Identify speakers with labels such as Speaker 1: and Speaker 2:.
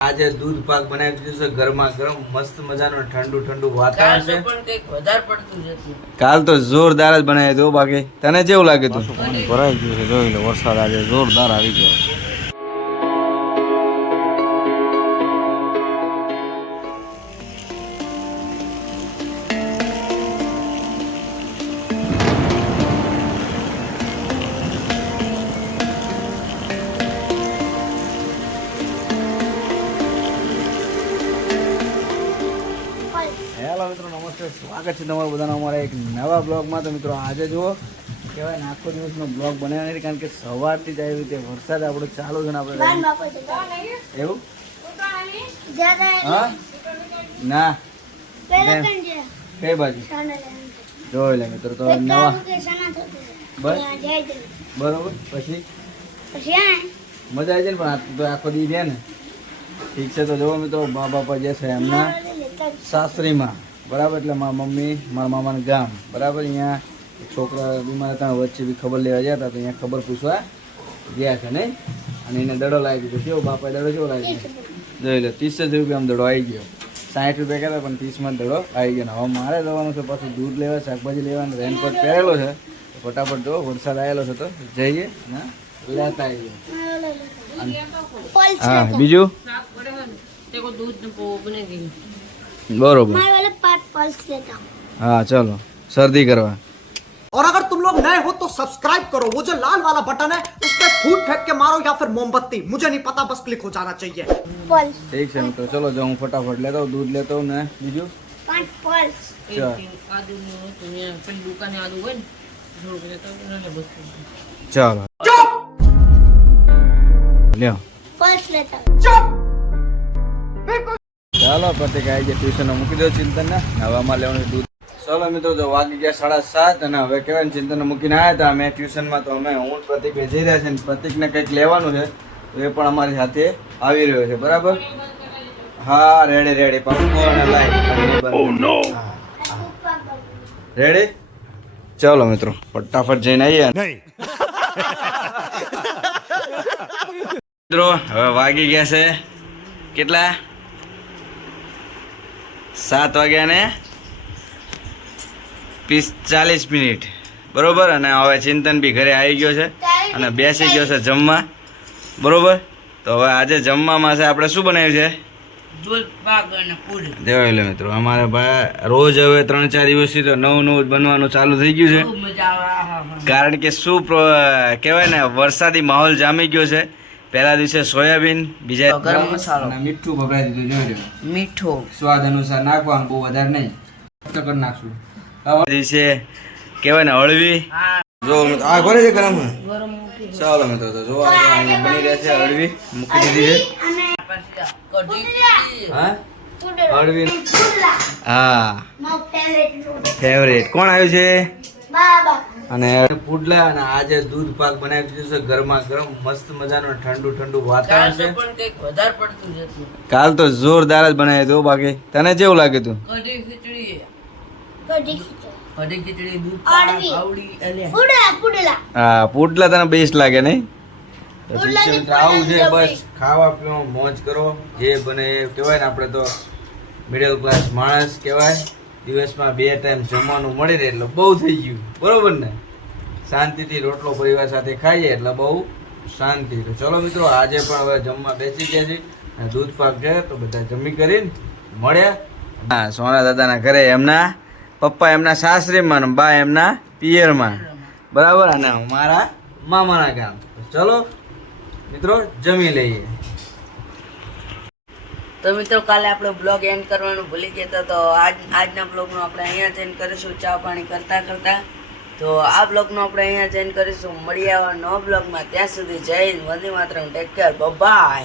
Speaker 1: આજે દૂધ પાક બનાવી દીધું છે ગરમા ગરમ મસ્ત મજાનું ઠંડુ ઠંડુ વાતાવરણ છે. કાલ તો જોરદાર જ બનાવી દો બાકી. તને કેવું લાગે તું
Speaker 2: ભરાઈ ગયું છે જોઈ લો વરસાદ આજે જોરદાર આવી ગયો.
Speaker 1: હેલો મિત્રો નમસ્તે સ્વાગત છે તમારું બધાનો અમારા એક નવા બ્લોગમાં. તો મિત્રો આજે જુઓ કહેવાય આખો દિવસનો બ્લોગ બનાવ્યો નથી કારણ કે સવારથી જ આવી રીતે વરસાદ આપણો ચાલુ છે ને આપણે એવું? હા? ના. કઈ બાજુ. જોઈ લે મિત્રો તો નવા. બસ. બરોબર. પછી? મજા આવી જાય ને પણ આખો દી રહે ને. ઠીક છે તો જોવો મિત્રો મા બાપા જે છે એમના. સાસરીમાં. બરાબર? એટલે મારા મમ્મી મારા મામાનું ગામ. બરાબર? અહીંયા છોકરા બીમાર હતા વચ્ચે બી ખબર લેવા ગયા હતા તો અહીંયા ખબર પૂછવા ગયા છે નહીં? અને એને દડો લાગી દીધો. કેવો બાપા દડો કેવો લાવી દીધો? જોઈ લો ત્રીસ જ રૂપિયામાં દડો આવી ગયો. સાઠ રૂપિયા કહેતા પણ ત્રીસમાં દડો આવી ગયો. હવે મારે જવાનું છે પાછું દૂધ લેવા શાકભાજી લેવાનું રેનકોટ પહેરેલો છે. તો ફટાફટ જો વરસાદ આવેલો છે તો જઈએ ને લેતા આવીએ. હા બીજું?
Speaker 3: દૂધ
Speaker 4: बरोबर। हाँ।
Speaker 1: चलो। सर्दी करवा।
Speaker 5: और अगर तुम लोग नए हो तो सब्सक्राइब करो। वो जो लाल वाला बटन है उस पर फूट फेंक के मारो या फिर मोमबत्ती। मुझे नहीं पता बस क्लिक हो जाना चाहिए।
Speaker 4: ठीक
Speaker 1: है तो चलो जाऊँ फटाफट लेता हूँ दूध लेता हूँ मैं। बीजू चलो। चुप!
Speaker 4: ले चुप!
Speaker 3: बिल्कुल
Speaker 1: ચાલો પ્રતિકા જે ટ્યુશનો મૂકી દો ચિંતનને. હવામાં લેવાનું દૂધ. ચાલો મિત્રો તો વાગી ગયા સાડા સાત અને હવે કહેવાય ચિંતન મૂકીને આવ્યા હતા. અમે ટ્યુશનમાં તો અમે હું પ્રતિક જઈ રહ્યા છે પ્રતિકને કંઈક લેવાનું છે તો એ પણ અમારી સાથે આવી રહ્યો છે. બરાબર? હા રેડી રેડી પણ રેડી ચાલો મિત્રો ફટાફટ જઈને આવીએ મિત્રો હવે વાગી ગયા છે કેટલા? સાત વાગ્યા ને પિસ્તાલીસ મિનિટ. બરોબર? અને હવે ચિંતન બી ઘરે આવી ગયો છે અને બેસી ગયો છે જમવા. બરોબર? તો હવે આજે જમવામાં છે આપણે શું બનાવ્યું છે? જોઈ લો મિત્રો અમારે ભાઈ રોજ હવે ત્રણ ચાર દિવસથી તો નવું નવું બનવાનું ચાલુ થઈ ગયું છે. કારણ કે શું કહેવાય ને વરસાદી માહોલ જામી ગયો છે. પહેલા દિવસે સોયાબીન બીજા
Speaker 3: ગરમ મસાલો.
Speaker 1: અને મીઠું ભભરાઈ દીધું જોઈ રહ્યો
Speaker 3: મીઠો.
Speaker 1: સ્વાદ અનુસાર નાખવાનું બહુ વધારે નહીં. કરી નાખશું. હવે દિવસે કહેવાય ને હળવી.
Speaker 3: હા
Speaker 1: જો આ ઘરે છે ગરમ
Speaker 3: ગરમ
Speaker 1: ચાલો મિત્રો તો જો આ બની રહ્યા છે હળવી. મૂકી દીધી. છે. હા? હળવી. હા. ફેવરેટ કોણ આવ્યું છે. અને પુડલા અને આજે દૂધ પાક બનાવી દીધું છે. ગરમા ગરમ મસ્ત મજાનું ઠંડુ ઠંડુ વાતાવરણ છે.
Speaker 3: પણ કંઈક વધારે પડતું જ હતું
Speaker 1: કાલ તો જોરદાર જ બનાવી દો બાકી. તને કેવું લાગે તું
Speaker 3: કઢી ખીચડી.
Speaker 1: હા પુડલા તને બેસ્ટ લાગે નહીં? આવું છે બસ. ખાવા પીવા મોજ કરો. જે બને એ કહેવાય ને આપણે તો મિડલ ક્લાસ માણસ કહેવાય. દિવસમાં બે ટાઈમ જમવાનું મળી રહે એટલે બહુ થઈ ગયું. બરોબર ને? શાંતિથી રોટલો પરિવાર સાથે ખાઈએ એટલે બહુ શાંતિ તો ચલો મિત્રો, આજે પણ હવે જમવા બેસી ગયા છીએ દૂધ પાક છે તો બધા જમી કરીને મળ્યા. હા, સોના દાદાના ઘરે એમના પપ્પા, એમના સાસરીમાં બા એમના પિયરમાં. બરાબર? અને મારા મામાના ગામ. ચલો, મિત્રો, જમી લઈએ.
Speaker 3: તો મિત્રો, કાલે આપણે બ્લોગ એન્ડ કરવાનું ભૂલી ગયા હતા. તો આજ, આજના બ્લોગનું આપણે અહીંયા જ કરીશું. ચા પાણી કરતાં કરતાં. તો આ બ્લોગનું આપણે અહીંયા જ કરીશું. મળી આવા નવા બ્લોગમાં. ત્યાં સુધી જય Vande Mataram. Take care bye